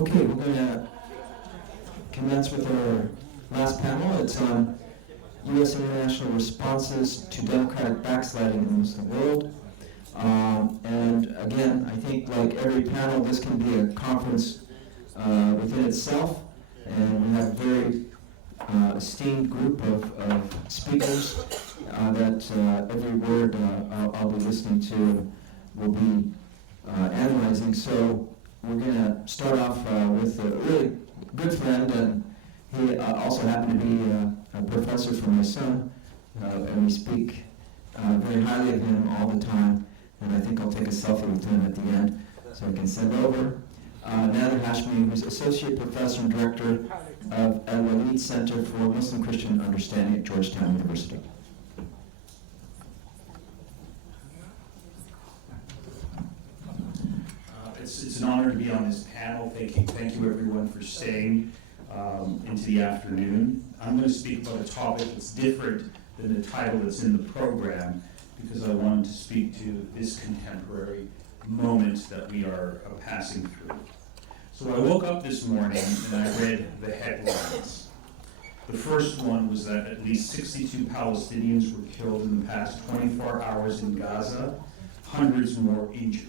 Okay, we're going to commence with our last panel. It's on U.S. international responses to democratic backsliding in the Muslim world. And again, I think like every panel, this can be a conference within itself. And we have a very esteemed group of speakers that every word I'll be listening to will be analyzing. So we're going to start off with a really good friend, and he also happened to be a professor for my son, and we speak very highly of him all the time, and I think I'll take a selfie with him at the end so I can send over. Nader Hashmi, who's Associate Professor and Director of Al-Walid Center for Muslim Christian Understanding at Georgetown University. It's an honor to be on this panel. Thank you everyone for staying into the afternoon. I'm going to speak about a topic that's different than the title that's in the program, because I wanted to speak to this contemporary moment that we are passing through. So I woke up this morning and I read the headlines. The first one was that at least 62 Palestinians were killed in the past 24 hours in Gaza, hundreds more injured.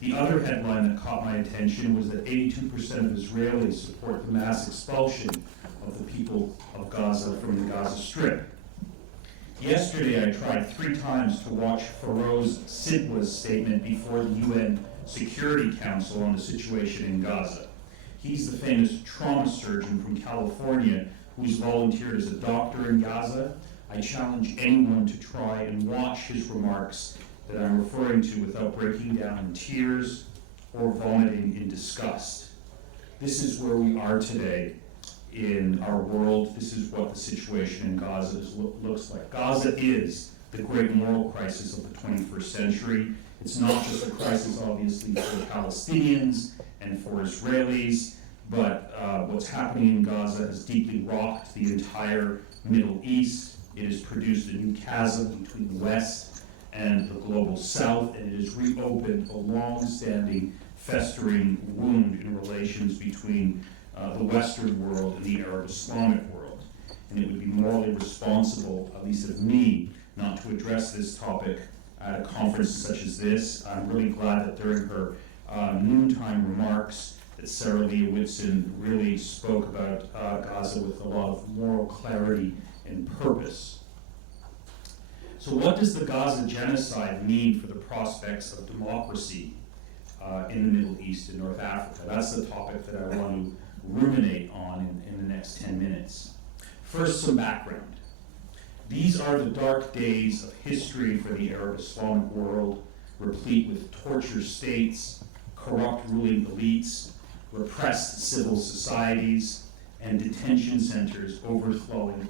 The other headline that caught my attention was that 82% of Israelis support the mass expulsion of the people of Gaza from the Gaza Strip. Yesterday, I tried 3 times to watch Feroz Sidwa's statement before the UN Security Council on the situation in Gaza. He's the famous trauma surgeon from California who's volunteered as a doctor in Gaza. I challenge anyone to try and watch his remarks that I'm referring to without breaking down in tears or vomiting in disgust. This is where we are today in our world. This is what the situation in Gaza looks like. Gaza is the great moral crisis of the 21st century. It's not just a crisis, obviously, for Palestinians and for Israelis, but what's happening in Gaza has deeply rocked the entire Middle East. It has produced a new chasm between the West and the global South, and it has reopened a long-standing, festering wound in relations between the Western world and the Arab Islamic world. And it would be morally responsible, at least of me, not to address this topic at a conference such as this. I'm really glad that during her noontime remarks that Sarah Leah Whitson really spoke about Gaza with a lot of moral clarity and purpose. So what does the Gaza genocide mean for the prospects of democracy in the Middle East and North Africa? That's the topic that I want to ruminate on in the next 10 minutes. First, some background. These are the dark days of history for the Arab Islamic world, replete with torture states, corrupt ruling elites, repressed civil societies, and detention centers overflowing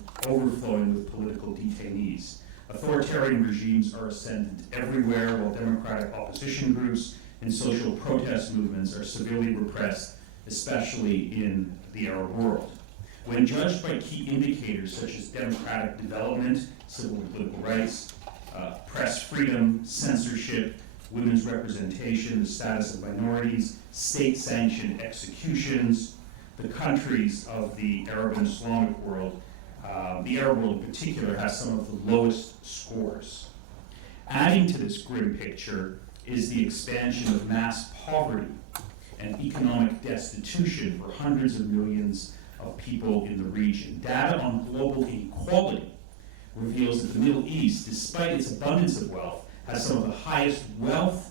with political detainees. Authoritarian regimes are ascendant everywhere, while democratic opposition groups and social protest movements are severely repressed, especially in the Arab world. When judged by key indicators such as democratic development, civil and political rights, press freedom, censorship, women's representation, the status of minorities, state-sanctioned executions, the countries of the Arab and Islamic world, the Arab world in particular, has some of the lowest scores. Adding to this grim picture is the expansion of mass poverty and economic destitution for hundreds of millions of people in the region. Data on global inequality reveals that the Middle East, despite its abundance of wealth, has some of the highest wealth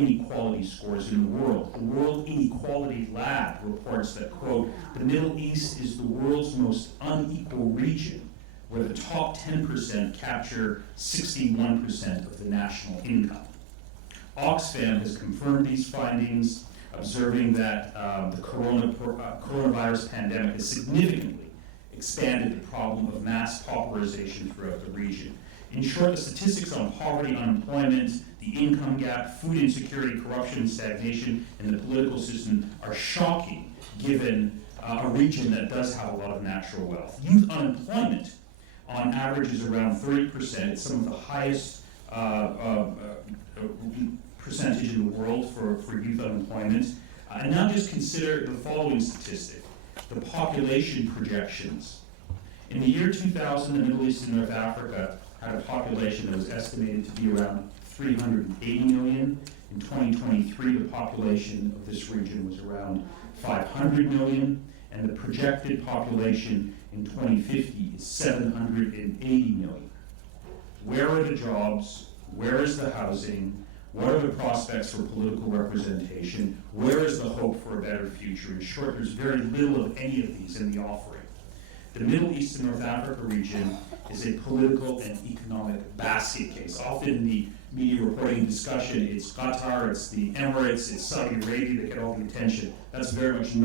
inequality scores in the world. The World Inequality Lab reports that, quote, the Middle East is the world's most unequal region, where the top 10% capture 61% of the national income. Oxfam has confirmed these findings, observing that the coronavirus pandemic has significantly expanded the problem of mass pauperization throughout the region. In short, the statistics on poverty, unemployment, the income gap, food insecurity, corruption, stagnation, and the political system are shocking, given a region that does have a lot of natural wealth. Youth unemployment, on average, is around 30%. It's some of the highest percentage in the world for youth unemployment. And now just consider the following statistic, the population projections. In the year 2000, the Middle East and North Africa had a population that was estimated to be around 380 million. In 2023, the population of this region was around 500 million, and the projected population in 2050 is 780 million. Where are the jobs? Where is the housing? What are the prospects for political representation? Where is the hope for a better future? In short, there's very little of any of these in the offering. The Middle East and North Africa region is a political and economic basket case. Often in the media reporting discussion, it's Qatar, it's the Emirates, it's Saudi Arabia that get all the attention. That's very much it's a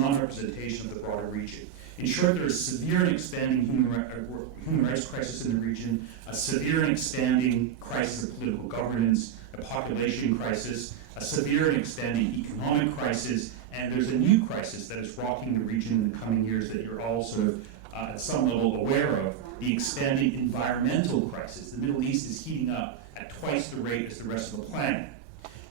non-representation of the broader region. In short, there is severe and expanding human rights crisis in the region, a severe and expanding crisis of political governance, a population crisis, a severe and expanding economic crisis, and there's a new crisis that is rocking the region in the coming years that you're all sort of at some level aware of, the expanding environmental crisis. The Middle East is heating up at twice the rate as the rest of the planet.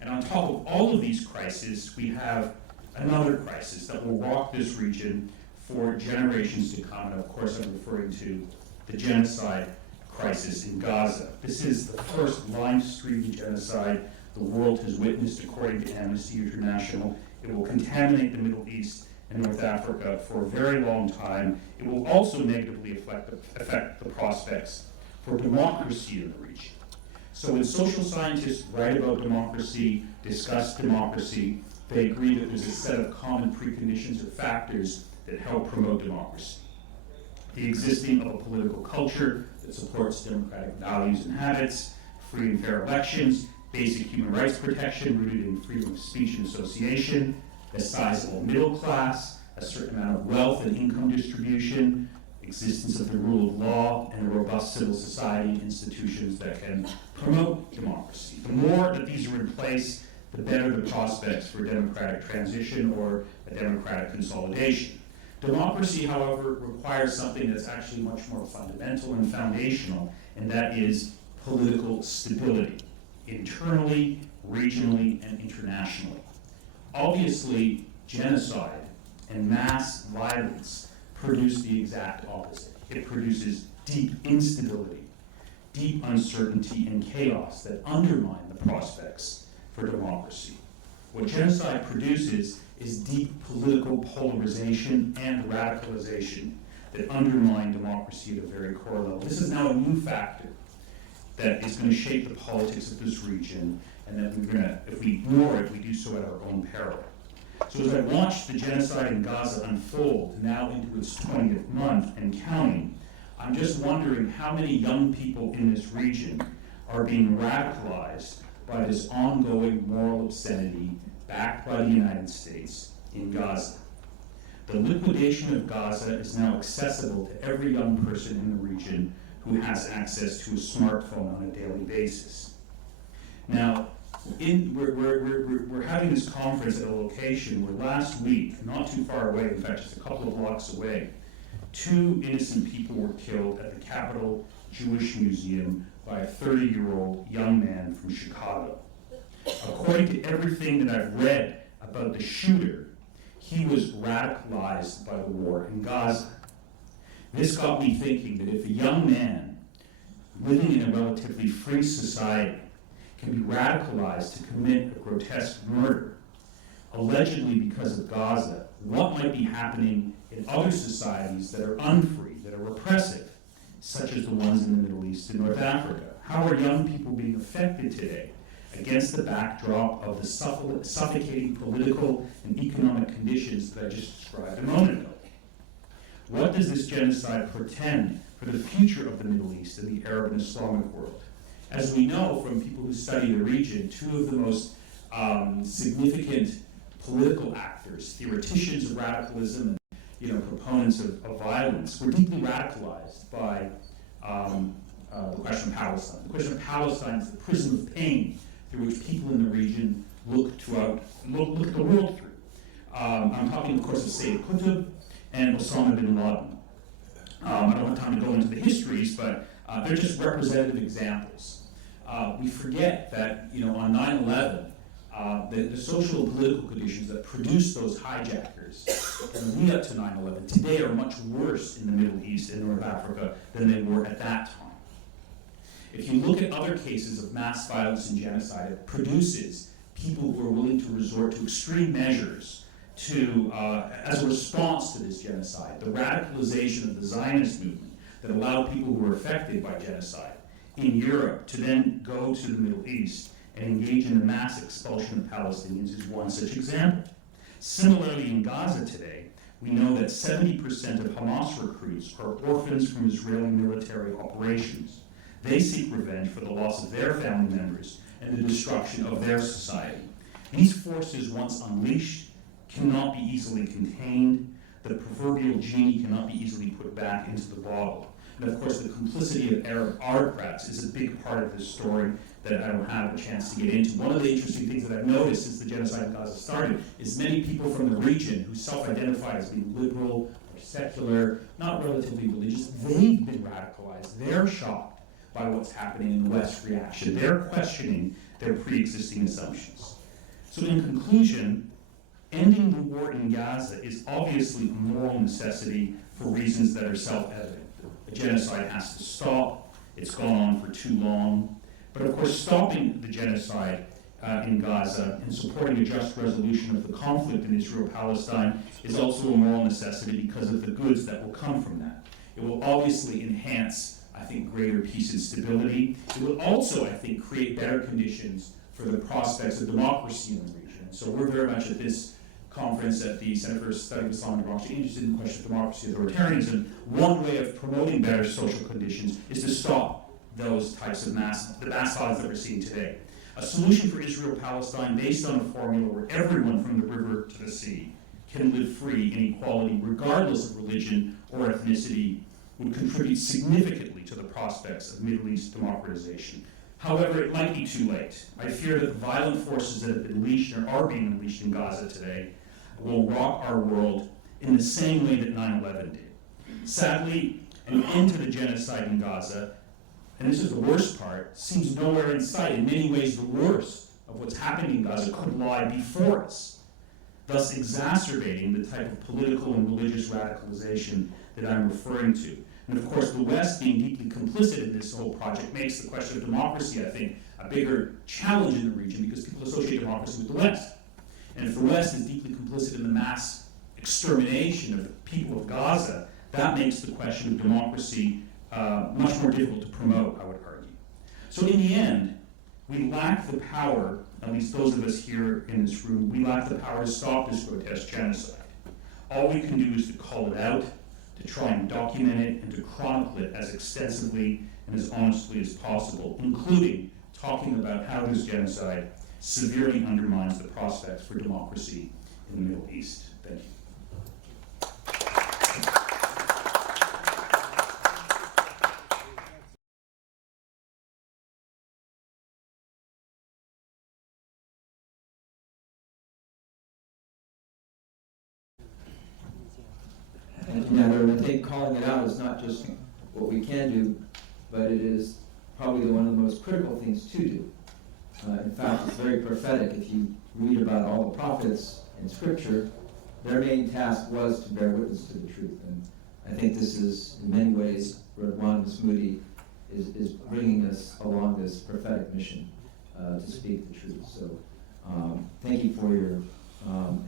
And on top of all of these crises, we have another crisis that will rock this region for generations to come. And of course, I'm referring to the genocide crisis in Gaza. This is the first live-streamed genocide the world has witnessed, according to Amnesty International. It will contaminate the Middle East and North Africa for a very long time. It will also negatively affect the prospects for democracy in the region. So when social scientists write about democracy, discuss democracy, they agree that there's a set of common preconditions or factors that help promote democracy. The existing of a political culture that supports democratic values and habits, free and fair elections, basic human rights protection rooted in freedom of speech and association, a sizable middle class, a certain amount of wealth and income distribution, existence of the rule of law, and a robust civil society institutions that can promote democracy. The more that these are in place, the better the prospects for democratic transition or a democratic consolidation. Democracy, however, requires something that's actually much more fundamental and foundational, and that is political stability, internally, regionally, and internationally. Obviously, genocide and mass violence produce the exact opposite. It produces deep instability, deep uncertainty, and chaos that undermine the prospects for democracy. What genocide produces is deep political polarization and radicalization that undermine democracy at a very core level. This is now a new factor that is going to shape the politics of this region, and that we're going to, if we ignore it, we do so at our own peril. So as I watch the genocide in Gaza unfold, now into its 20th month and counting, I'm just wondering how many young people in this region are being radicalized by this ongoing moral obscenity backed by the United States in Gaza. The liquidation of Gaza is now accessible to every young person in the region who has access to a smartphone on a daily basis. Now, we're having this conference at a location where last week, not too far away, in fact just a couple of blocks away, 2 innocent people were killed at the Capitol Jewish Museum by a 30-year-old young man from Chicago. According to everything that I've read about the shooter, he was radicalized by the war in Gaza. This got me thinking that if a young man living in a relatively free society can be radicalized to commit a grotesque murder, allegedly because of Gaza, what might be happening in other societies that are unfree, that are repressive, such as the ones in the Middle East and North Africa? How are young people being affected today against the backdrop of the suffocating political and economic conditions that I just described a moment ago? What does this genocide portend for the future of the Middle East and the Arab and Islamic world? As we know from people who study the region, 2 of the most significant political actors, theoreticians of radicalism and proponents of violence, were deeply radicalized by the question of Palestine. The question of Palestine is the prism of pain through which people in the region look at the world through. I'm talking, of course, of Sayyid Qutb and Osama bin Laden. I don't have time to go into the histories, but they're just representative examples. We forget that, on 9/11, the social and political conditions that produced those hijackers and lead up to 9/11 today are much worse in the Middle East and North Africa than they were at that time. If you look at other cases of mass violence and genocide, it produces people who are willing to resort to extreme measures to, as a response to this genocide, the radicalization of the Zionist movement that allowed people who were affected by genocide in Europe to then go to the Middle East and engage in the mass expulsion of Palestinians is one such example. Similarly, in Gaza today, we know that 70% of Hamas recruits are orphans from Israeli military operations. They seek revenge for the loss of their family members and the destruction of their society. These forces, once unleashed, cannot be easily contained. The proverbial genie cannot be easily put back into the bottle. And of course, the complicity of Arab autocrats is a big part of this story that I don't have a chance to get into. One of the interesting things that I've noticed since the genocide in Gaza started is many people from the region who self-identify as being liberal or secular, not relatively religious, they've been radicalized. They're shocked by what's happening in the West reaction. They're questioning their pre-existing assumptions. So in conclusion, ending the war in Gaza is obviously a moral necessity for reasons that are self-evident. A genocide has to stop. It's gone on for too long. But of course, stopping the genocide in Gaza and supporting a just resolution of the conflict in Israel-Palestine is also a moral necessity because of the goods that will come from that. It will obviously enhance, I think, greater peace and stability. It will also, I think, create better conditions for the prospects of democracy in the region. So we're very much at this conference at the Center for Study of Islam and Democracy interested in the question of democracy and authoritarianism. One way of promoting better social conditions is to stop those types of the mass violence that we're seeing today. A solution for Israel-Palestine based on a formula where everyone from the river to the sea can live free in equality regardless of religion or ethnicity would contribute significantly to the prospects of Middle East democratization. However, it might be too late. I fear that the violent forces that have been unleashed and are being unleashed in Gaza today will rock our world in the same way that 9/11 did. Sadly, an end to the genocide in Gaza, and this is the worst part, seems nowhere in sight. In many ways, the worst of what's happening in Gaza could lie before us, thus exacerbating the type of political and religious radicalization that I'm referring to. And of course, the West being deeply complicit in this whole project makes the question of democracy, I think, a bigger challenge in the region because people associate democracy with the West. And if the West is deeply complicit in the mass extermination of the people of Gaza, that makes the question of democracy much more difficult to promote, I would argue. So in the end, we lack the power, at least those of us here in this room, we lack the power to stop this grotesque genocide. All we can do is to call it out, to try and document it, and to chronicle it as extensively and as honestly as possible, including talking about how this genocide severely undermines the prospects for democracy in the Middle East. Thank you. Thank you, Nader. And I think calling it out is not just what we can do, but it is probably one of the most critical things to do. In fact, it's very prophetic. If you read about all the prophets in Scripture, their main task was to bear witness to the truth. And I think this is, in many ways, Radwan Masmoudi is bringing us along this prophetic mission to speak the truth. So thank you for your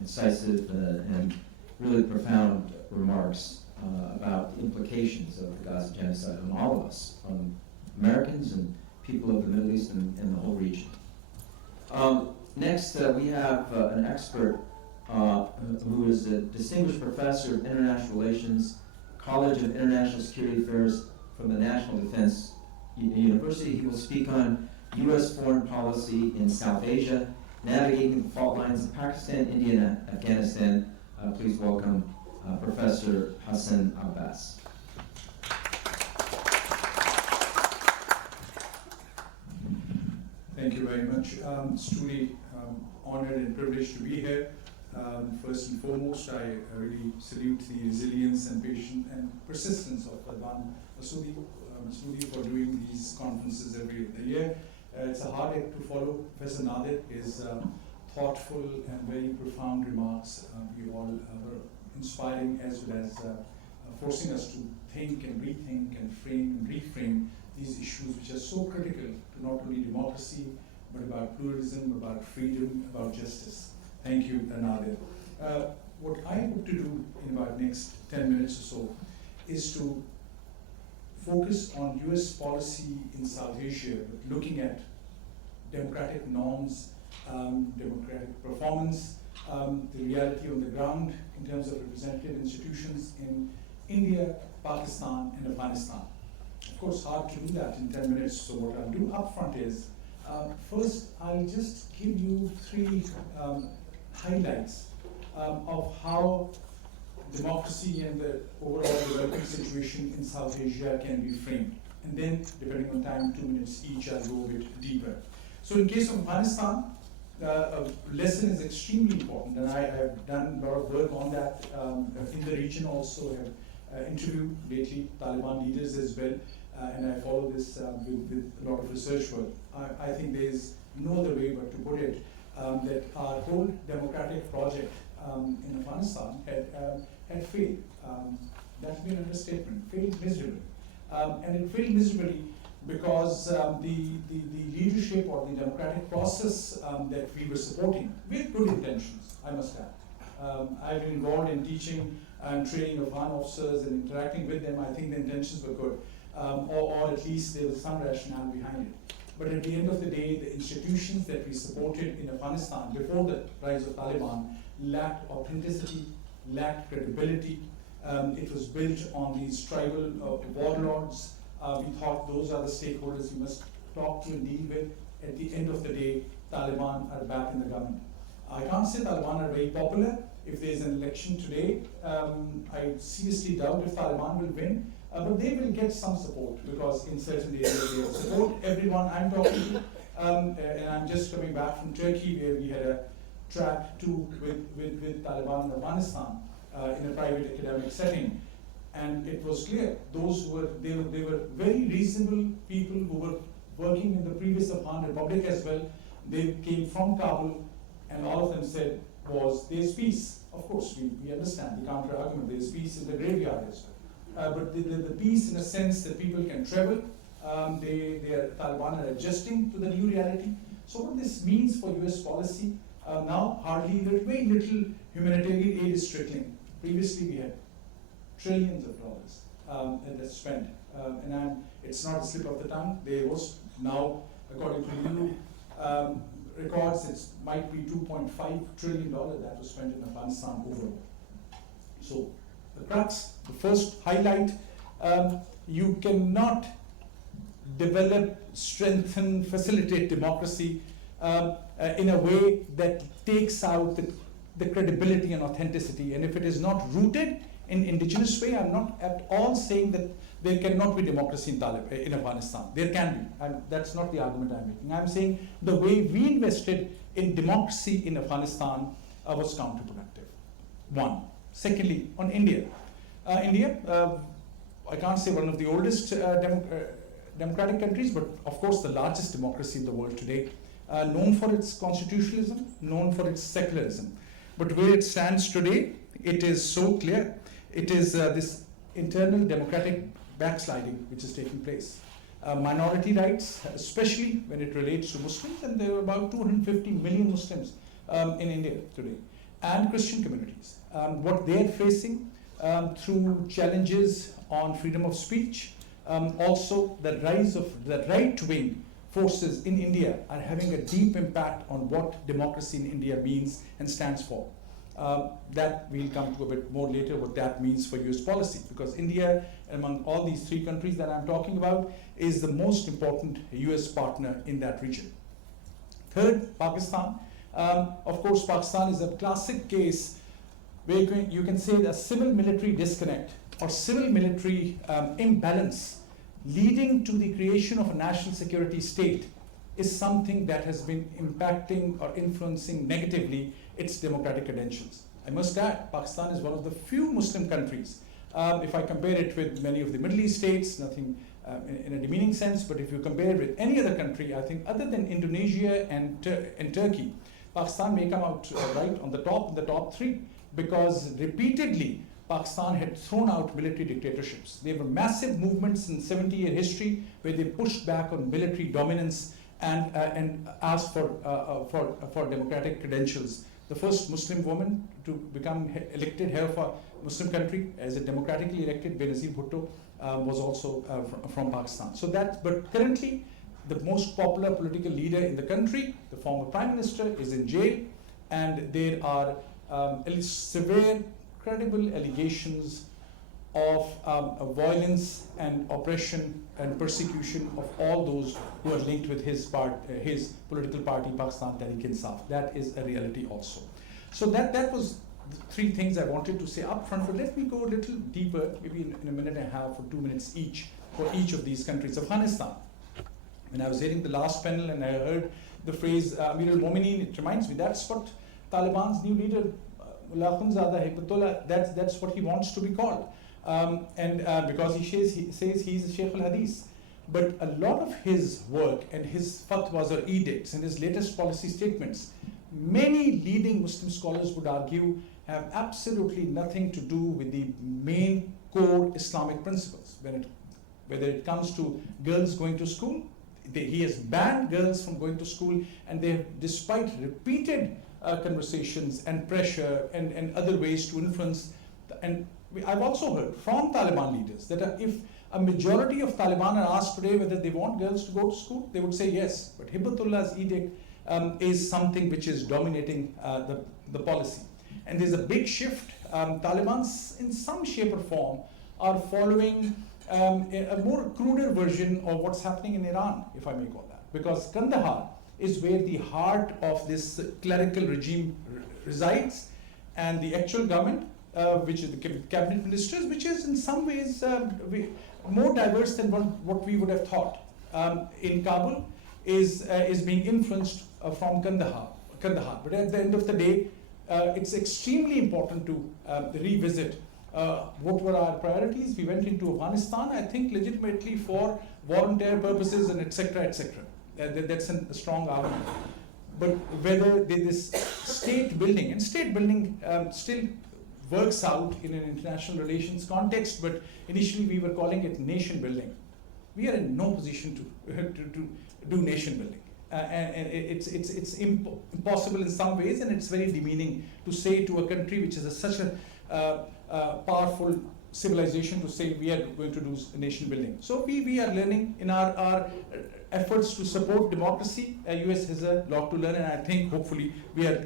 incisive and really profound remarks about the implications of the Gaza genocide on all of us, on Americans and people of the Middle East and the whole region. Next, we have an expert who is a distinguished professor of international relations, College of International Security Affairs from the National Defense University. He will speak on U.S. foreign policy in South Asia, navigating the fault lines of Pakistan, India, and Afghanistan. Please welcome Professor Hassan Abbas. Thank you very much. It's truly honored and privileged to be here. First and foremost, I really salute the resilience and patience and persistence of Radwan Masmoudi for doing these conferences every year. It's a hard act to follow. Professor Nader is thoughtful and very profound remarks. You all were inspiring as well as forcing us to think and rethink and frame and reframe these issues which are so critical to not only democracy, but about pluralism, about freedom, about justice. Thank you, Nadir. What I hope to do in about next 10 minutes or so is to focus on US policy in South Asia, looking at democratic norms, democratic performance, the reality on the ground in terms of representative institutions in India, Pakistan, and Afghanistan. Of course, hard to do that in 10 minutes, so what I'll do up front is, first, I'll just give you three highlights of how democracy and the overall developing situation in South Asia can be framed. And then, depending on time, 2 minutes each, I'll go a bit deeper. So in case of Afghanistan, a lesson is extremely important, and I have done a lot of work on that in the region also. I have interviewed lately Taliban leaders as well, and I follow this with a lot of research work. I think there is no other way but to put it that our whole democratic project in Afghanistan had failed. That's been an understatement, failed miserably. And it failed miserably because the leadership or the democratic process that we were supporting, with good intentions, I must add. I've been involved in teaching and training of Afghan officers and interacting with them. I think the intentions were good, or at least there was some rationale behind it. But at the end of the day, the institutions that we supported in Afghanistan before the rise of Taliban lacked authenticity, lacked credibility. It was built on these tribal warlords. We thought those are the stakeholders we must talk to and deal with. At the end of the day, Taliban are back in the government. I can't say Taliban are very popular. If there's an election today, I seriously doubt if Taliban will win, but they will get some support because in certain areas they will support everyone I'm talking to. And I'm just coming back from Turkey where we had a track two with Taliban in Afghanistan in a private academic setting. And it was clear, they were very reasonable people who were working in the previous Afghan Republic as well. They came from Kabul, and all of them said there's peace. Of course, we understand the counter argument, there's peace in the graveyard as well. But the peace in a sense that people can travel, Taliban are adjusting to the new reality. So what this means for US policy, now very little humanitarian aid is trickling. Previously we had trillions of dollars that's spent. It's not a slip of the tongue. There was now, according to new records, it might be $2.5 trillion that was spent in Afghanistan overall. So the crux, the first highlight, you cannot develop, strengthen, facilitate democracy in a way that takes out the credibility and authenticity. And if it is not rooted in indigenous way, I'm not at all saying that there cannot be democracy in Afghanistan. There can be. That's not the argument I'm making. I'm saying the way we invested in democracy in Afghanistan was counterproductive. One. Secondly, on India. India, I can't say one of the oldest democratic countries, but of course the largest democracy in the world today. Known for its constitutionalism, known for its secularism. But where it stands today, it is so clear. It is this internal democratic backsliding which is taking place. Minority rights, especially when it relates to Muslims, and there are about 250 million Muslims in India today, and Christian communities. What they're facing through challenges on freedom of speech, also the rise of the right-wing forces in India are having a deep impact on what democracy in India means and stands for. That we'll come to a bit more later, what that means for US policy, because India, among all these three countries that I'm talking about, is the most important US partner in that region. Third, Pakistan. Of course, Pakistan is a classic case where you can say a civil military disconnect or civil military imbalance leading to the creation of a national security state is something that has been impacting or influencing negatively its democratic credentials. I must add, Pakistan is one of the few Muslim countries, if I compare it with many of the Middle East states, nothing in a demeaning sense, but if you compare it with any other country, I think other than Indonesia and Turkey, Pakistan may come out right on the top three, because repeatedly Pakistan had thrown out military dictatorships. There were massive movements in 70-year history where they pushed back on military dominance and asked for democratic credentials. The first Muslim woman to become elected head of a Muslim country as a democratically elected, Benazir Bhutto, was also from Pakistan. So but currently, the most popular political leader in the country, the former prime minister, is in jail, and there are severe, credible allegations of violence and oppression and persecution of all those who are linked with his political party, Pakistan Tehreek-e-Insaf. That is a reality also. So that was the three things I wanted to say up front, but let me go a little deeper, maybe in a minute and a half or 2 minutes each, for each of these countries. Afghanistan. When I was hearing the last panel and I heard the phrase Amir al-Momineen, it reminds me that's what Taliban's new leader, Mullah Akhundzada Hibbatullah, that's what he wants to be called. Because he says he's a Sheikh al-Hadith. But a lot of his work and his fatwas or edicts and his latest policy statements, many leading Muslim scholars would argue, have absolutely nothing to do with the main core Islamic principles. Whether it comes to girls going to school, he has banned girls from going to school, and they have, despite repeated conversations and pressure and other ways to influence, and I've also heard from Taliban leaders that if a majority of Taliban are asked today whether they want girls to go to school, they would say yes. But Hibatullah's edict is something which is dominating the policy. And there's a big shift. Taliban, in some shape or form, are following a more cruder version of what's happening in Iran, if I may call that. Because Kandahar is where the heart of this clerical regime resides, and the actual government, which is the cabinet ministers, which is in some ways more diverse than what we would have thought. In Kabul is being influenced from Kandahar. But at the end of the day, it's extremely important to revisit what were our priorities. We went into Afghanistan, I think, legitimately for volunteer purposes and etc. That's a strong argument. But whether this state building, and state building still works out in an international relations context, but initially we were calling it nation building. We are in no position to do nation building. And it's impossible in some ways, and it's very demeaning to say to a country which is such a powerful civilization to say we are going to do nation building. So we are learning in our efforts to support democracy. US has a lot to learn, and I think hopefully we are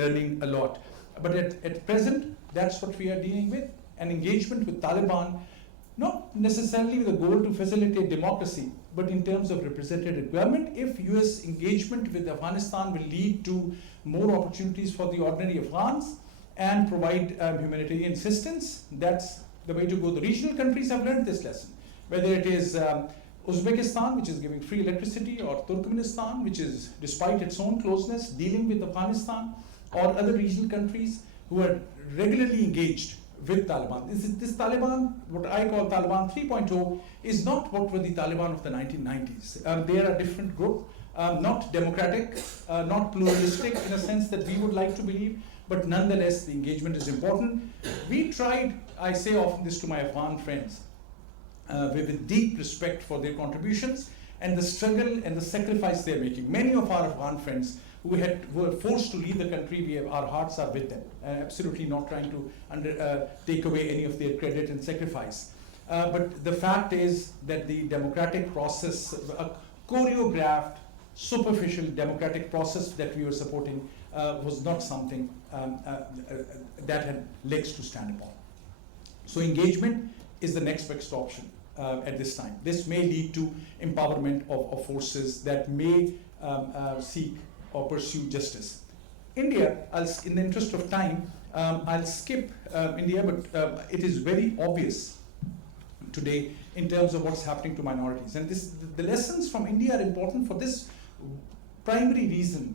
learning a lot. But at present, that's what we are dealing with, an engagement with Taliban, not necessarily with a goal to facilitate democracy, but in terms of representative government. If US engagement with Afghanistan will lead to more opportunities for the ordinary Afghans and provide humanitarian assistance, that's the way to go. The regional countries have learned this lesson, whether it is Uzbekistan, which is giving free electricity, or Turkmenistan, which is, despite its own closeness, dealing with Afghanistan, or other regional countries who are regularly engaged with Taliban. This Taliban, what I call Taliban 3.0, is not what were the Taliban of the 1990s. They are a different group, not democratic, not pluralistic in a sense that we would like to believe, but nonetheless the engagement is important. We tried, I say often this to my Afghan friends, with deep respect for their contributions and the struggle and the sacrifice they're making. Many of our Afghan friends who were forced to leave the country, our hearts are with them, absolutely not trying to take away any of their credit and sacrifice. But the fact is that the democratic process, a choreographed, superficial democratic process that we were supporting was not something that had legs to stand upon. So engagement is the next best option at this time. This may lead to empowerment of forces that may seek or pursue justice. India, in the interest of time, I'll skip India, but it is very obvious today in terms of what's happening to minorities. And the lessons from India are important for this primary reason.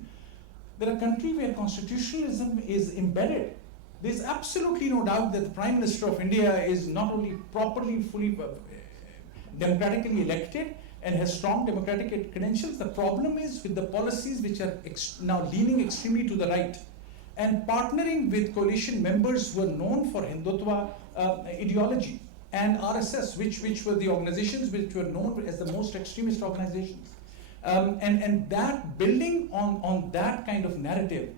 They're a country where constitutionalism is embedded. There's absolutely no doubt that the Prime Minister of India is not only properly, fully democratically elected, and has strong democratic credentials. The problem is with the policies which are now leaning extremely to the right and partnering with coalition members who are known for Hindutva ideology and RSS, which were the organizations which were known as the most extremist organizations. And that building on that kind of narrative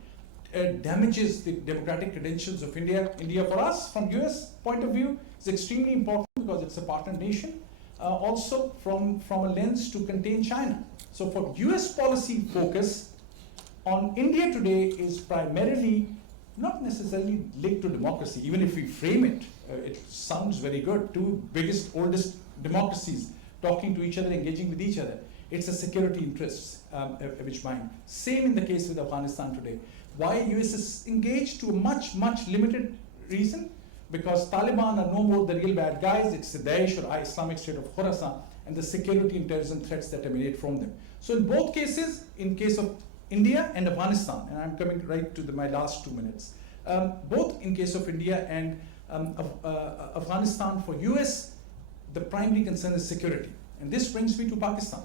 damages the democratic credentials of India. India, for us, from US point of view, is extremely important because it's a partner nation. Also from a lens to contain China. So for US policy focus on India today is primarily not necessarily linked to democracy, even if we frame it, it sounds very good. Two biggest, oldest democracies talking to each other, engaging with each other. It's a security interests which bind. Same in the case with Afghanistan today. Why US is engaged to a much limited reason? Because Taliban are no more the real bad guys, it's the Daesh or Islamic State of Khorasan and the security and terrorism threats that emanate from them. So in both cases, in case of India and Afghanistan, and I'm coming right to my last 2 minutes, both in case of India and Afghanistan, for US, the primary concern is security. And this brings me to Pakistan,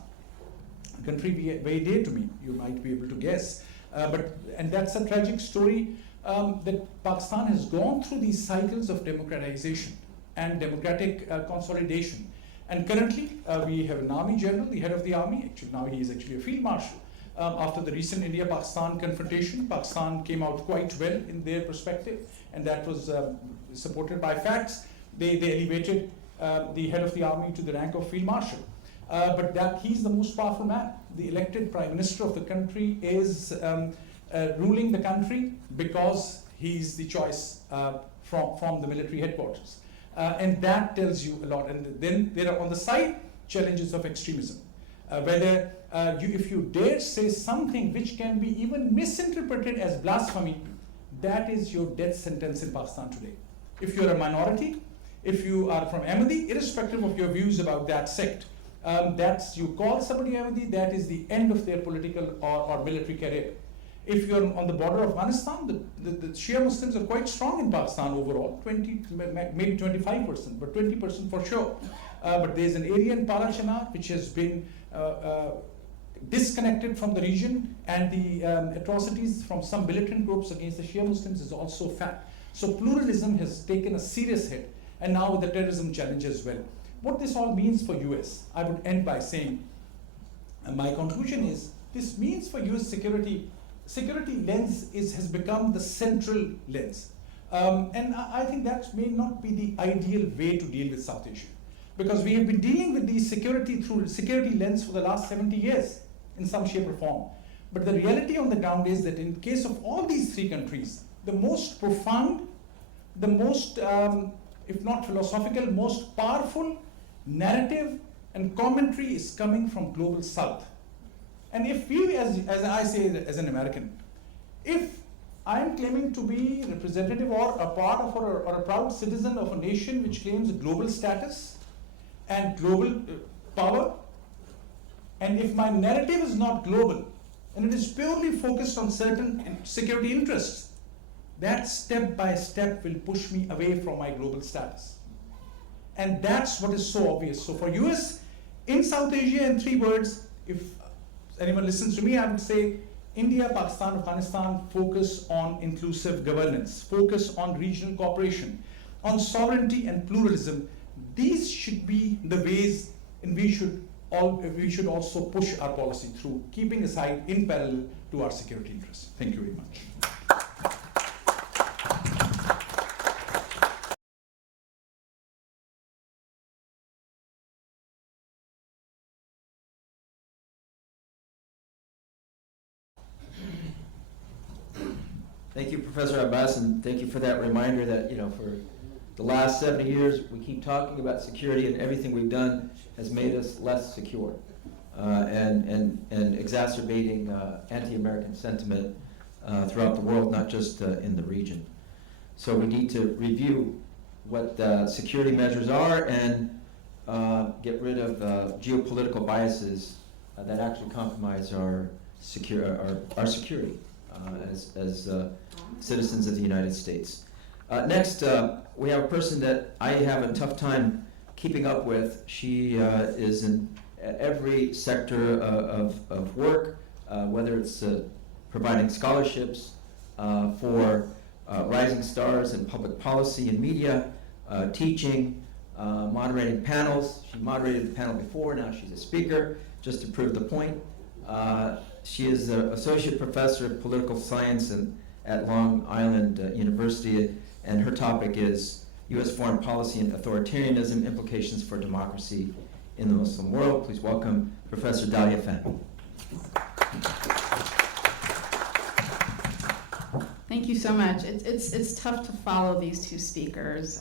a country very dear to me, you might be able to guess. And that's a tragic story. That Pakistan has gone through these cycles of democratization and democratic consolidation. And currently, we have an army general, the head of the army, actually now he is actually a field marshal. After the recent India-Pakistan confrontation, Pakistan came out quite well in their perspective, and that was supported by facts. They elevated the head of the army to the rank of field marshal. But that he's the most powerful man. The elected prime minister of the country is ruling the country because he's the choice from the military headquarters. And that tells you a lot. And then there are on the side challenges of extremism. Whether if you dare say something which can be even misinterpreted as blasphemy, that is your death sentence in Pakistan today. If you're a minority, if you are from Ahmadi, irrespective of your views about that sect, you call somebody Ahmadi, that is the end of their political or military career. If you're on the border of Afghanistan, the Shia Muslims are quite strong in Pakistan overall, maybe 25%, but 20% for sure. But there's an area in Parachanar which has been disconnected from the region, and the atrocities from some militant groups against the Shia Muslims is also fact. So pluralism has taken a serious hit, and now with the terrorism challenge as well. What this all means for US, I would end by saying, and my conclusion is, this means for US security lens has become the central lens. And I think that may not be the ideal way to deal with South Asia. Because we have been dealing with these security through security lens for the last 70 years in some shape or form. But the reality on the ground is that in case of all these three countries, the most profound, the most, if not philosophical, most powerful narrative and commentary is coming from global South. And if we, as I say as an American, if I am claiming to be representative or a part of or a proud citizen of a nation which claims a global status and global power, and if my narrative is not global and it is purely focused on certain security interests, that step by step will push me away from my global status. And that's what is so obvious. So for US, in South Asia, in 3 words, if anyone listens to me, I would say India, Pakistan, Afghanistan focus on inclusive governance, focus on regional cooperation, on sovereignty and pluralism. These should be the ways in we should also push our policy through, keeping aside in parallel to our security interests. Thank you very much. Thank you, Professor Abbas, and thank you for that reminder that, for the last 70 years, we keep talking about security, and everything we've done has made us less secure and exacerbating anti-American sentiment throughout the world, not just in the region. So we need to review what security measures are and get rid of geopolitical biases that actually compromise our security as citizens of the United States. Next, we have a person that I have a tough time keeping up with. She is an every sector of work, whether it's providing scholarships for rising stars in public policy and media, teaching, moderating panels. She moderated the panel before, now she's a speaker, just to prove the point. She is an associate professor of political science at Long Island University, and her topic is U.S. foreign policy and authoritarianism, implications for democracy in the Muslim world. Please welcome Professor Dalia Fan. Thank you so much. It's tough to follow these two speakers.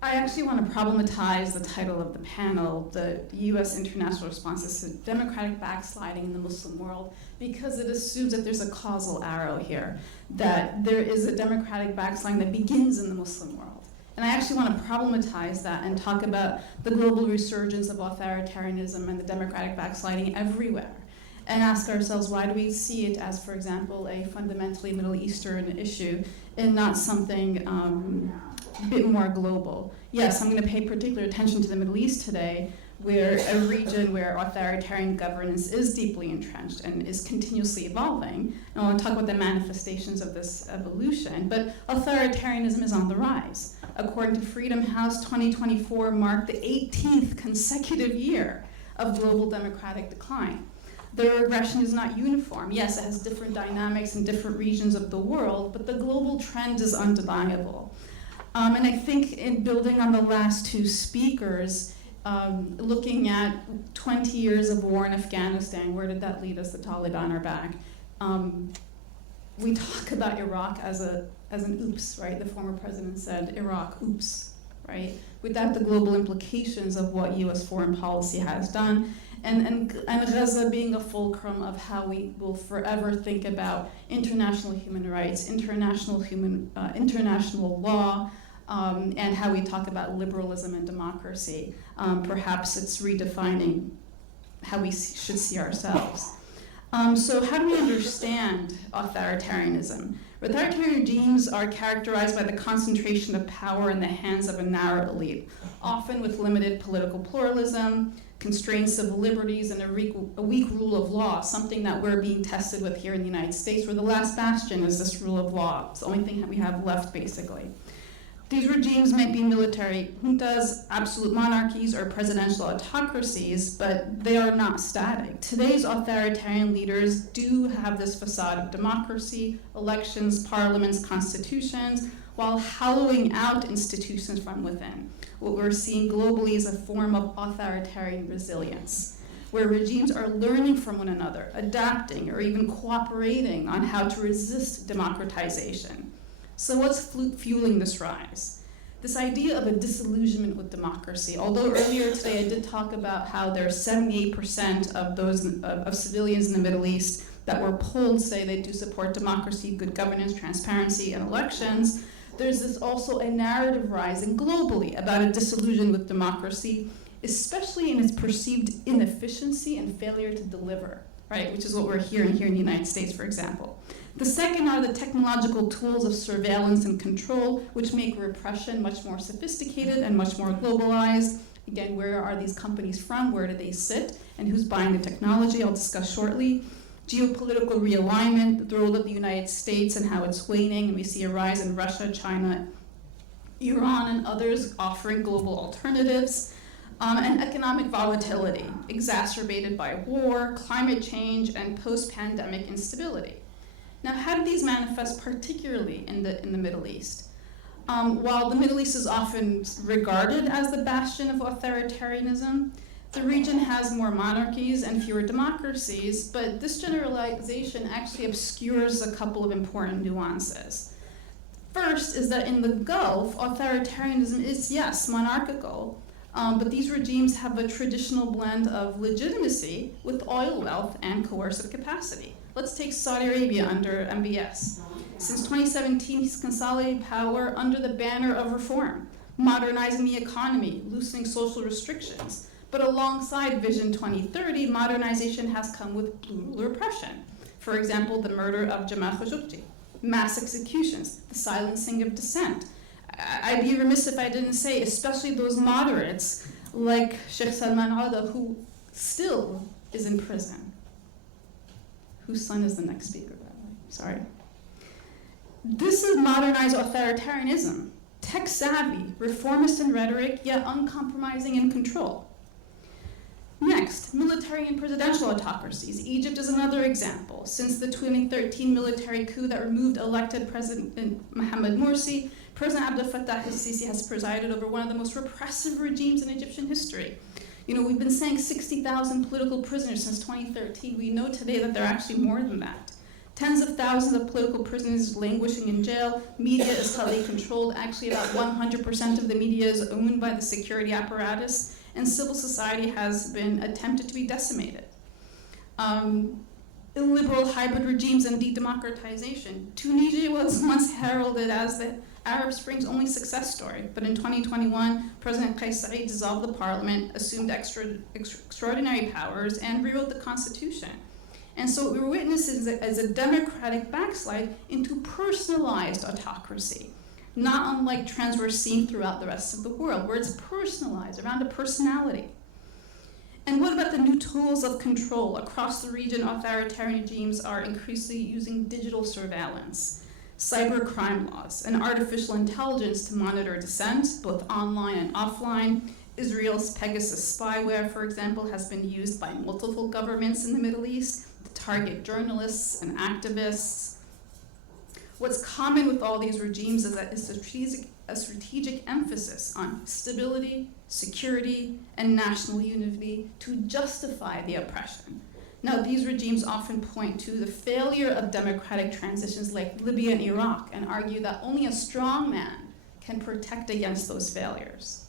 I actually want to problematize the title of the panel, the U.S. international responses to democratic backsliding in the Muslim world, because it assumes that there's a causal arrow here, that there is a democratic backsliding that begins in the Muslim world. And I actually want to problematize that and talk about the global resurgence of authoritarianism and the democratic backsliding everywhere, and ask ourselves, why do we see it as, for example, a fundamentally Middle Eastern issue and not something a bit more global? Yes, I'm going to pay particular attention to the Middle East today, where a region where authoritarian governance is deeply entrenched and is continuously evolving. And I want to talk about the manifestations of this evolution, but authoritarianism is on the rise. According to Freedom House, 2024 marked the 18th consecutive year of global democratic decline. The regression is not uniform. Yes, it has different dynamics in different regions of the world, but the global trend is undeniable. And I think in building on the last two speakers, looking at 20 years of war in Afghanistan, where did that lead us? The Taliban are back. We talk about Iraq as an oops, right? The former president said, Iraq, oops, right? Without the global implications of what U.S. foreign policy has done, and Gaza being a fulcrum of how we will forever think about international human rights, international law, and how we talk about liberalism and democracy. Perhaps it's redefining how we should see ourselves. So how do we understand authoritarianism? Authoritarian regimes are characterized by the concentration of power in the hands of a narrow elite, often with limited political pluralism, constrained civil liberties, and a weak rule of law, something that we're being tested with here in the United States, where the last bastion is this rule of law. It's the only thing that we have left, basically. These regimes might be military juntas, absolute monarchies, or presidential autocracies, but they are not static. Today's authoritarian leaders do have this facade of democracy, elections, parliaments, constitutions, while hollowing out institutions from within. What we're seeing globally is a form of authoritarian resilience, where regimes are learning from one another, adapting, or even cooperating on how to resist democratization. So what's fueling this rise? This idea of a disillusionment with democracy. Although earlier today I did talk about how there's 78% of those of civilians in the Middle East that were polled say they do support democracy, good governance, transparency, and elections, there's this also a narrative rising globally about a disillusion with democracy, especially in its perceived inefficiency and failure to deliver, right? Which is what we're hearing here in the United States, for example. The second are the technological tools of surveillance and control, which make repression much more sophisticated and much more globalized. Again, where are these companies from? Where do they sit? And who's buying the technology? I'll discuss shortly. Geopolitical realignment, the role of the United States and how it's waning. And we see a rise in Russia, China, Iran, and others offering global alternatives. And economic volatility, exacerbated by war, climate change, and post-pandemic instability. Now, how do these manifest particularly in the Middle East? While the Middle East is often regarded as the bastion of authoritarianism, the region has more monarchies and fewer democracies, but this generalization actually obscures a couple of important nuances. First is that in the Gulf, authoritarianism is, yes, monarchical, but these regimes have a traditional blend of legitimacy with oil wealth and coercive capacity. Let's take Saudi Arabia under MBS. Since 2017, he's consolidated power under the banner of reform, modernizing the economy, loosening social restrictions. But alongside Vision 2030, modernization has come with brutal repression. For example, the murder of Jamal Khashoggi, mass executions, the silencing of dissent. I'd be remiss if I didn't say, especially those moderates, like Sheikh Salman Auda, who still is in prison, whose son is the next speaker, by the way. Sorry. This is modernized authoritarianism, tech-savvy, reformist in rhetoric, yet uncompromising in control. Next, military and presidential autocracies. Egypt is another example. Since the 2013 military coup that removed elected President Mohamed Morsi, President Abdel Fattah al-Sisi has presided over one of the most repressive regimes in Egyptian history. You know, we've been saying 60,000 political prisoners since 2013. We know today that there are actually more than that. Tens of thousands of political prisoners languishing in jail. Media is tightly controlled. Actually, about 100% of the media is owned by the security apparatus, and civil society has been attempted to be decimated. Illiberal hybrid regimes and de-democratization. Tunisia was once heralded as the Arab Spring's only success story, but in 2021, President CSID dissolved the parliament, assumed extraordinary powers, and rewrote the constitution. And so what we were witnessing is a democratic backslide into personalized autocracy, not unlike trends we're seeing throughout the rest of the world, where it's personalized around a personality. And what about the new tools of control? Across the region, authoritarian regimes are increasingly using digital surveillance, cybercrime laws, and artificial intelligence to monitor dissent, both online and offline. Israel's Pegasus spyware, for example, has been used by multiple governments in the Middle East to target journalists and activists. What's common with all these regimes is that it's a strategic emphasis on stability, security, and national unity to justify the oppression. Now, these regimes often point to the failure of democratic transitions like Libya and Iraq and argue that only a strong man can protect against those failures.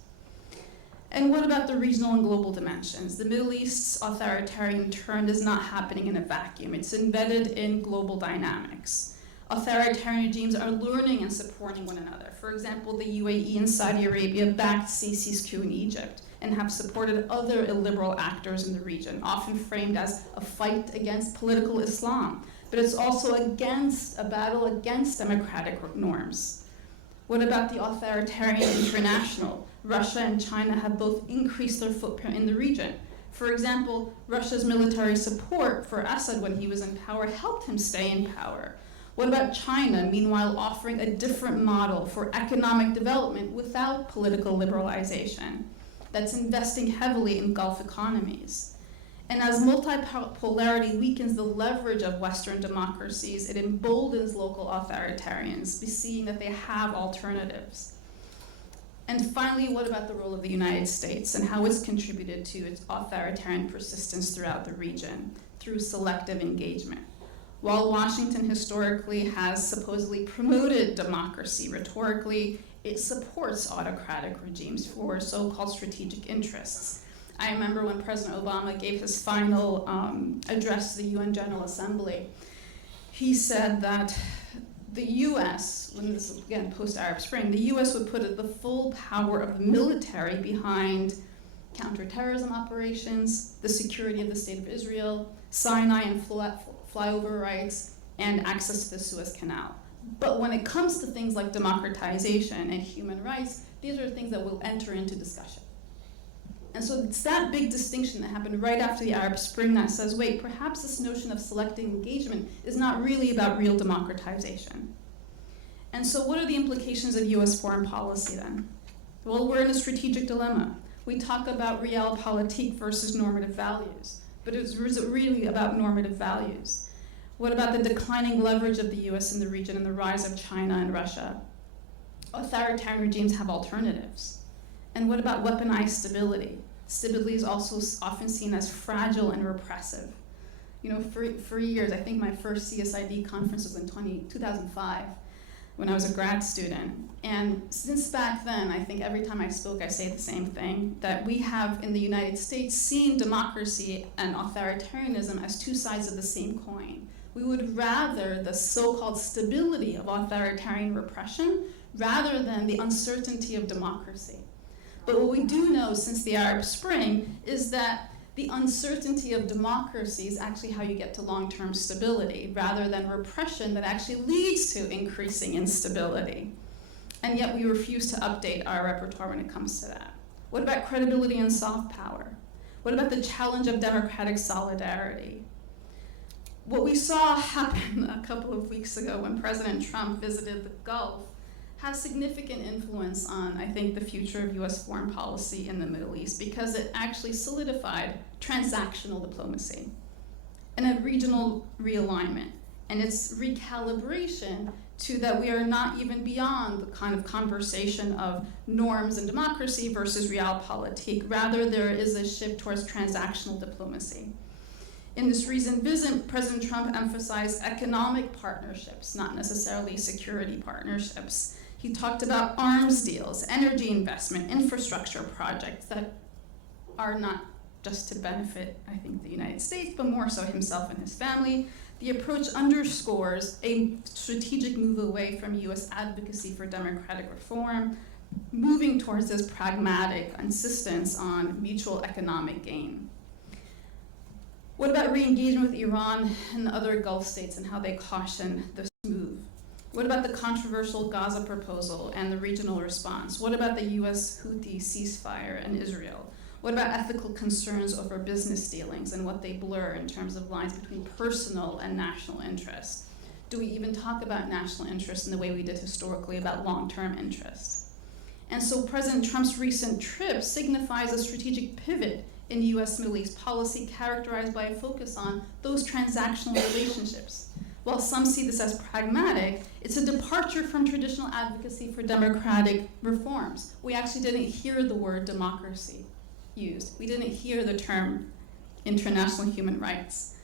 And what about the regional and global dimensions? The Middle East's authoritarian turn is not happening in a vacuum. It's embedded in global dynamics. Authoritarian regimes are learning and supporting one another. For example, the UAE and Saudi Arabia backed Sisi's coup in Egypt and have supported other illiberal actors in the region, often framed as a fight against political Islam. But it's also a battle against democratic norms. What about the authoritarian international? Russia and China have both increased their footprint in the region. For example, Russia's military support for Assad when he was in power helped him stay in power. What about China, meanwhile offering a different model for economic development without political liberalization, that's investing heavily in Gulf economies? And as multipolarity weakens the leverage of Western democracies, it emboldens local authoritarians, seeing that they have alternatives. And finally, what about the role of the United States and how it's contributed to its authoritarian persistence throughout the region through selective engagement? While Washington historically has supposedly promoted democracy rhetorically, it supports autocratic regimes for so-called strategic interests. I remember when President Obama gave his final address to the UN General Assembly, he said that the US, when this is again post-Arab Spring, the US would put the full power of the military behind counterterrorism operations, the security of the State of Israel, Sinai and flyover rights, and access to the Suez Canal. But when it comes to things like democratization and human rights, these are things that will enter into discussion. And so it's that big distinction that happened right after the Arab Spring that says, wait, perhaps this notion of selective engagement is not really about real democratization. And so what are the implications of US foreign policy then? Well, we're in a strategic dilemma. We talk about realpolitik versus normative values, but is it really about normative values? What about the declining leverage of the US in the region and the rise of China and Russia? Authoritarian regimes have alternatives. And what about weaponized stability? Stability is also often seen as fragile and repressive. You know, for years, I think my first CSID conference was in 2005 when I was a grad student. And since back then, I think every time I spoke, I say the same thing, that we have in the United States seen democracy and authoritarianism as two sides of the same coin. We would rather the so-called stability of authoritarian repression rather than the uncertainty of democracy. But what we do know since the Arab Spring is that the uncertainty of democracy is actually how you get to long-term stability, rather than repression that actually leads to increasing instability. And yet we refuse to update our repertoire when it comes to that. What about credibility and soft power? What about the challenge of democratic solidarity? What we saw happen a couple of weeks ago when President Trump visited the Gulf has significant influence on, I think, the future of US foreign policy in the Middle East, because it actually solidified transactional diplomacy and a regional realignment and its recalibration to that we are not even beyond the kind of conversation of norms and democracy versus realpolitik. Rather, there is a shift towards transactional diplomacy. In this recent visit, President Trump emphasized economic partnerships, not necessarily security partnerships. He talked about arms deals, energy investment, infrastructure projects that are not just to benefit, I think, the United States, but more so himself and his family. The approach underscores a strategic move away from US advocacy for democratic reform, moving towards this pragmatic insistence on mutual economic gain. What about re-engagement with Iran and other Gulf states and how they caution this move? What about the controversial Gaza proposal and the regional response? What about the US Houthi ceasefire in Israel? What about ethical concerns over business dealings and what they blur in terms of lines between personal and national interest? Do we even talk about national interest in the way we did historically about long-term interest? And so President Trump's recent trip signifies a strategic pivot in US Middle East policy characterized by a focus on those transactional relationships. While some see this as pragmatic, it's a departure from traditional advocacy for democratic reforms. We actually didn't hear the word democracy used. We didn't hear the term international human rights.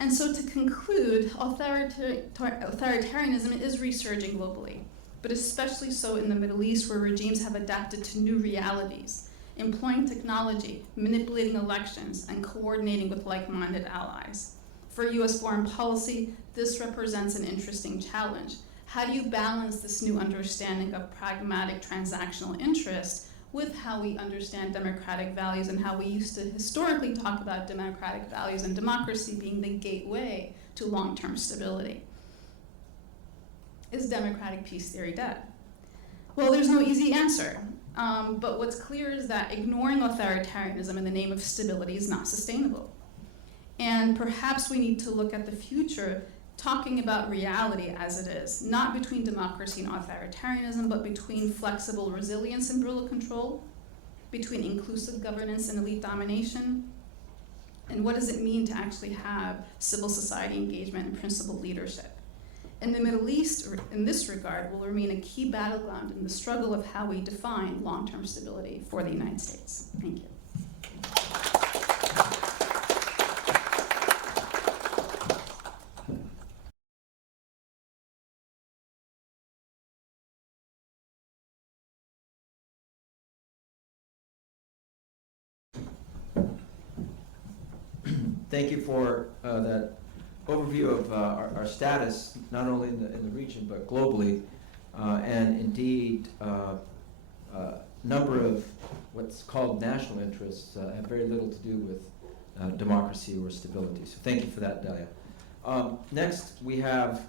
And so to conclude, authoritarianism is resurging globally, but especially so in the Middle East, where regimes have adapted to new realities, employing technology, manipulating elections, and coordinating with like-minded allies. For US foreign policy, this represents an interesting challenge. How do you balance this new understanding of pragmatic transactional interest with how we understand democratic values and how we used to historically talk about democratic values and democracy being the gateway to long-term stability? Is democratic peace theory dead? Well, there's no easy answer. But what's clear is that ignoring authoritarianism in the name of stability is not sustainable. And perhaps we need to look at the future talking about reality as it is, not between democracy and authoritarianism, but between flexible resilience and brutal control, between inclusive governance and elite domination, and what does it mean to actually have civil society engagement and principled leadership. In the Middle East, in this regard, will remain a key battleground in the struggle of how we define long-term stability for the United States. Thank you. Thank you for that overview of our status, not only in the region, but globally, and indeed, number of what's called national interests have very little to do with democracy or stability. So thank you for that, Dalia. Next, we have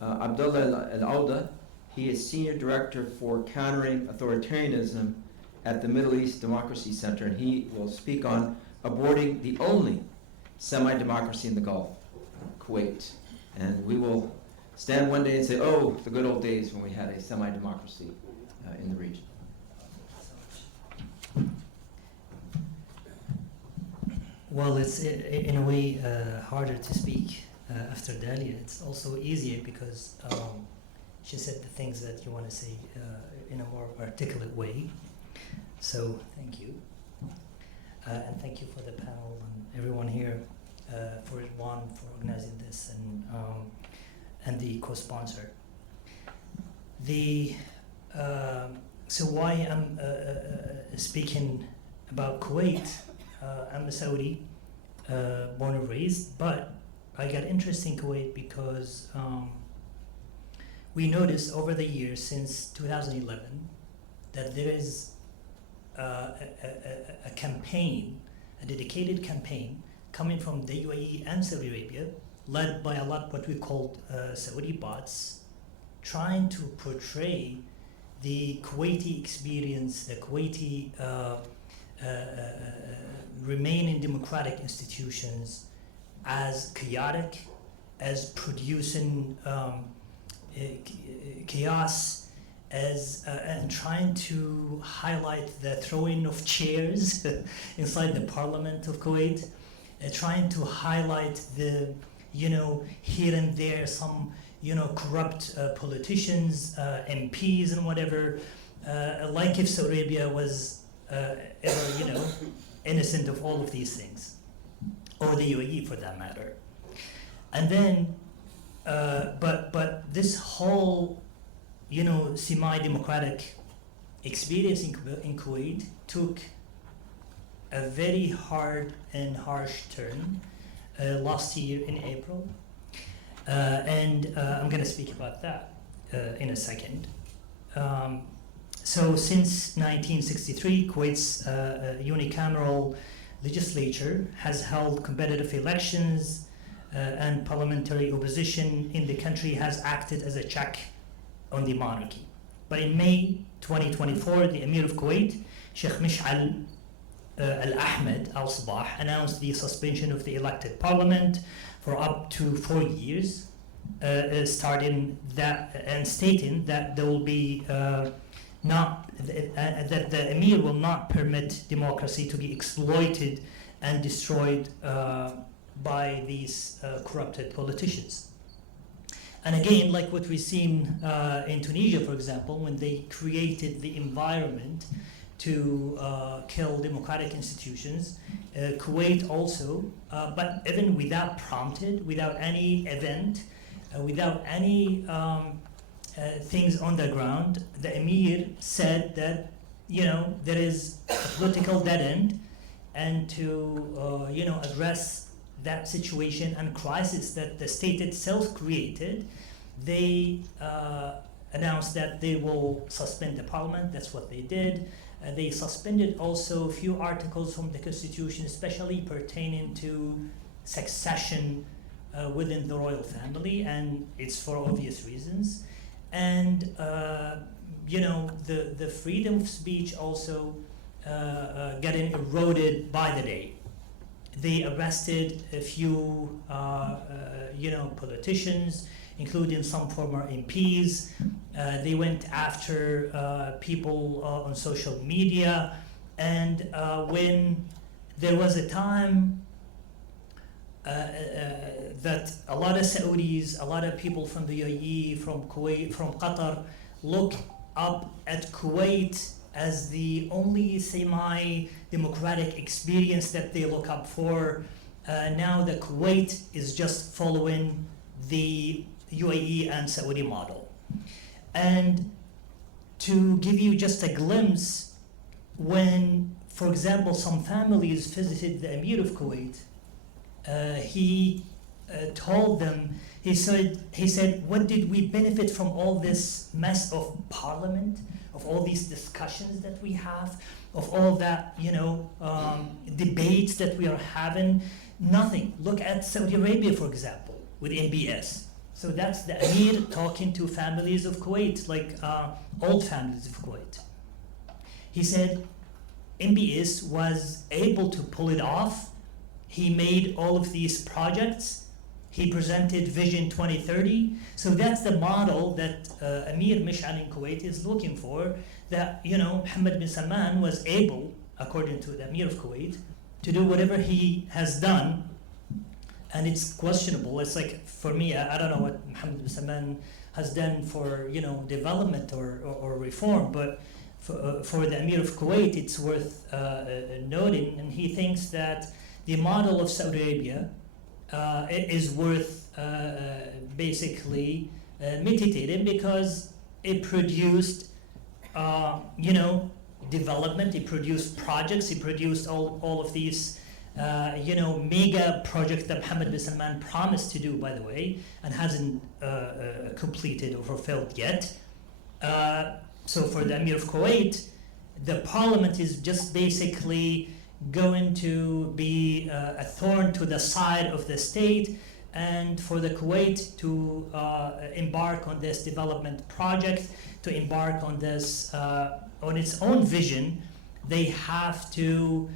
Abdullah Al-Auda. He is Senior Director for Countering Authoritarianism at the Middle East Democracy Center, and he will speak on aborting the only semi-democracy in the Gulf, Kuwait. And we will stand one day and say, oh, the good old days when we had a semi-democracy in the region. Well, it's in a way harder to speak after Dalia. It's also easier because she said the things that you want to say in a more articulate way. So thank you. And thank you for the panel and everyone here, for organizing this and the co-sponsor. So why I'm speaking about Kuwait? I'm a Saudi, born and raised, but I got interested in Kuwait because we noticed over the years since 2011 that there is a campaign, a dedicated campaign coming from the UAE and Saudi Arabia, led by a lot what we called Saudi bots, trying to portray the Kuwaiti experience, the Kuwaiti remaining democratic institutions as chaotic, as producing chaos, as and trying to highlight the throwing of chairs inside the parliament of Kuwait, trying to highlight the, here and there some, corrupt politicians, MPs and whatever, like if Saudi Arabia was ever, innocent of all of these things, or the UAE for that matter. And then, but this whole, semi-democratic experience in Kuwait took a very hard and harsh turn last year in April. And I'm going to speak about that in a second. So since 1963, Kuwait's unicameral legislature has held competitive elections and parliamentary opposition in the country has acted as a check on the monarchy. But in May 2024, the Emir of Kuwait, Sheikh Mish'al Al-Ahmed Al-Sabah, announced the suspension of the elected parliament for up to 4 years, starting that and stating that there will be that the Emir will not permit democracy to be exploited and destroyed by these corrupted politicians. And again, like what we've seen in Tunisia, for example, when they created the environment to kill democratic institutions, Kuwait also, but even without prompted, without any event, without any things on the ground, the Emir said that, there is a political dead end, and to, address that situation and crisis that the state itself created, they announced that they will suspend the parliament. That's what they did. They suspended also a few articles from the constitution, especially pertaining to succession within the royal family, and it's for obvious reasons. And the freedom of speech also getting eroded by the day. They arrested a few politicians, including some former MPs. They went after people on social media, and when there was a time that a lot of Saudis, a lot of people from the UAE, from Kuwait, from Qatar, look up at Kuwait as the only semi-democratic experience that they look up for. Now the Kuwait is just following the UAE and Saudi model. And to give you just a glimpse, when, for example, some families visited the Emir of Kuwait, he told them, he said, what did we benefit from all this mess of parliament, of all these discussions that we have, of all that, debates that we are having? Nothing. Look at Saudi Arabia, for example, with MBS. So that's the Emir talking to families of Kuwait, like old families of Kuwait. He said MBS was able to pull it off. He made all of these projects. He presented Vision 2030. So that's the model that Emir Mish'al in Kuwait is looking for, that, Mohammed bin Salman was able, according to the Emir of Kuwait, to do whatever he has done. And it's questionable. It's like, for me, I don't know what Mohammed bin Salman has done for, development or reform, but for the Emir of Kuwait, it's worth noting. And he thinks that the model of Saudi Arabia is worth basically meditating, because it produced, development, it produced projects, it produced all of these, mega projects that Mohammed bin Salman promised to do, by the way, and hasn't completed or fulfilled yet. So for the Emir of Kuwait, the parliament is just basically going to be a thorn to the side of the state, and for the Kuwait to embark on this development project, to embark on this on its own vision, they have to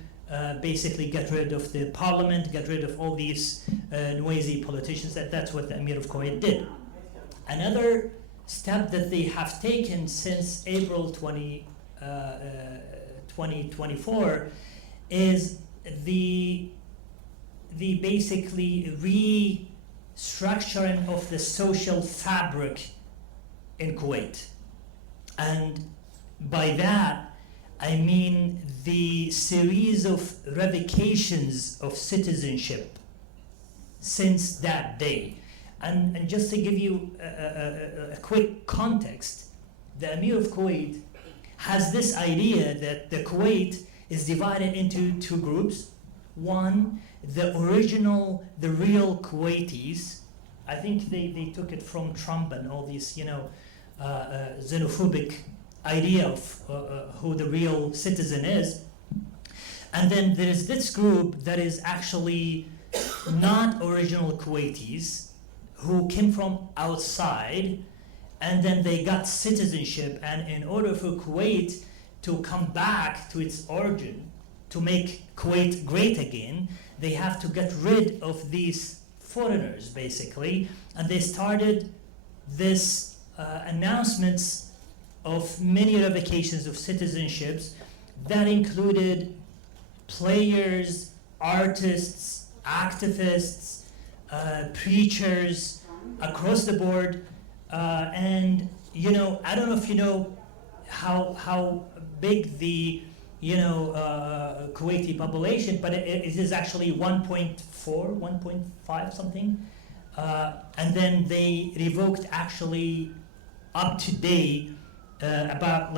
basically get rid of the parliament, get rid of all these noisy politicians. That's what the Emir of Kuwait did. Another step that they have taken since April 2024 is the basically restructuring of the social fabric in Kuwait. And by that, I mean the series of revocations of citizenship since that day. And just to give you a quick context, the Emir of Kuwait has this idea that the Kuwait is divided into two groups. One, the real Kuwaitis. I think they took it from Trump and all these, xenophobic idea of who the real citizen is. And then there's this group that is actually not original Kuwaitis who came from outside, and then they got citizenship, and in order for Kuwait to come back to its origin, to make Kuwait great again, they have to get rid of these foreigners, basically. And they started this announcements of many revocations of citizenships that included players, artists, activists, preachers across the board. And I don't know if you know how big the Kuwaiti population, but it is actually 1.4, 1.5 something. And then they revoked actually up to date about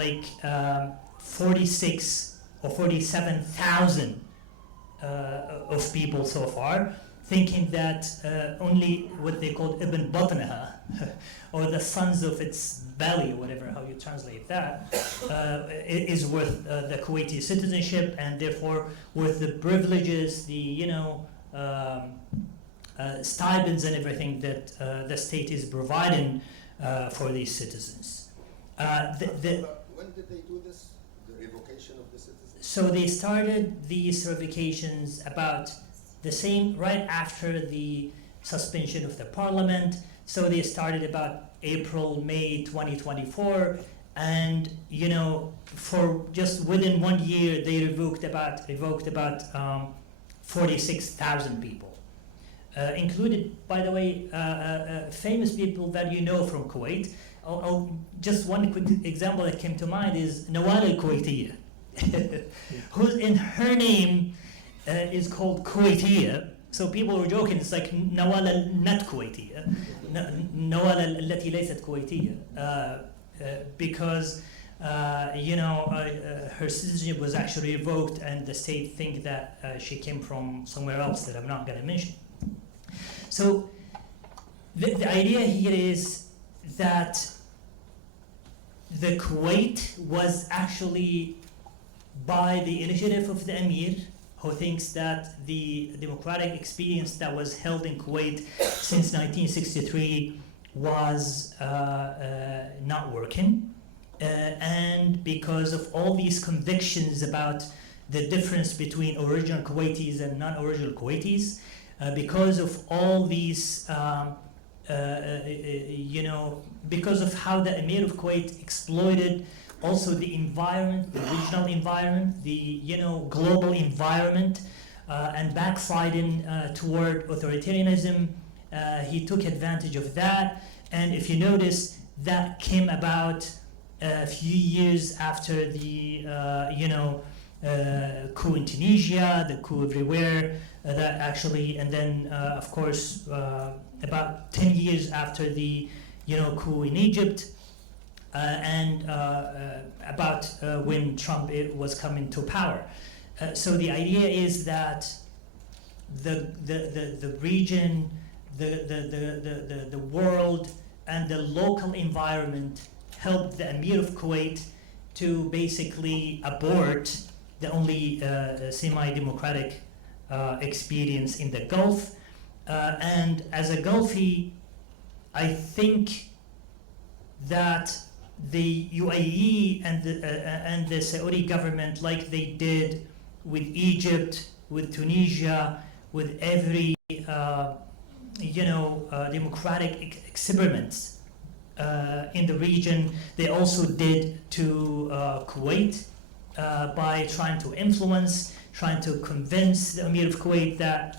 46 or 47,000 of people so far, thinking that only what they called Ibn Batnaha, or the sons of its belly, whatever how you translate that, is worth the Kuwaiti citizenship, and therefore worth the privileges, the stipends and everything that the state is providing for these citizens. When did they do this? The revocation of the citizens? So they started these revocations about the same right after the suspension of the parliament. So they started about April, May 2024, and for just within 1 year they revoked about 46,000 people, included, by the way, famous people that from Kuwait. Just one quick example that came to mind is Nawal al-Kuwaitiyya, who in her name is called Kuwaitiyya. So people were joking, it's like Nawal al-Not Kuwaitiyya, Nawal al-Lati Laysat Kuwaitiyya, because her citizenship was actually revoked, and the state think that she came from somewhere else that I'm not going to mention. So the idea here is that the Kuwait was actually by the initiative of the Emir, who thinks that the democratic experience that was held in Kuwait since 1963 was not working. And because of all these convictions about the difference between original Kuwaitis and non-original Kuwaitis, because of all these, because of how the Emir of Kuwait exploited also the environment, the regional environment, the global environment, and backsliding toward authoritarianism, he took advantage of that. And if you notice, that came about a few years after the coup in Tunisia, the coup everywhere, that actually, and then of course about 10 years after the coup in Egypt, and about when Trump was coming to power. So the idea is that the region, the world, and the local environment helped the Emir of Kuwait to basically abort the only semi-democratic experience in the Gulf, And as a Gulfi, I think that the UAE and the Saudi government, like they did with Egypt, with Tunisia, with every democratic experiments in the region, they also did to Kuwait by trying to influence, trying to convince the Emir of Kuwait that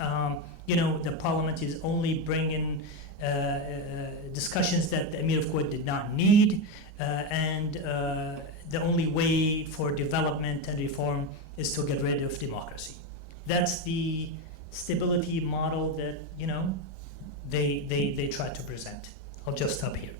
the parliament is only bringing discussions that the Emir of Kuwait did not need, and the only way for development and reform is to get rid of democracy. That's the stability model that they try to present. I'll just stop here.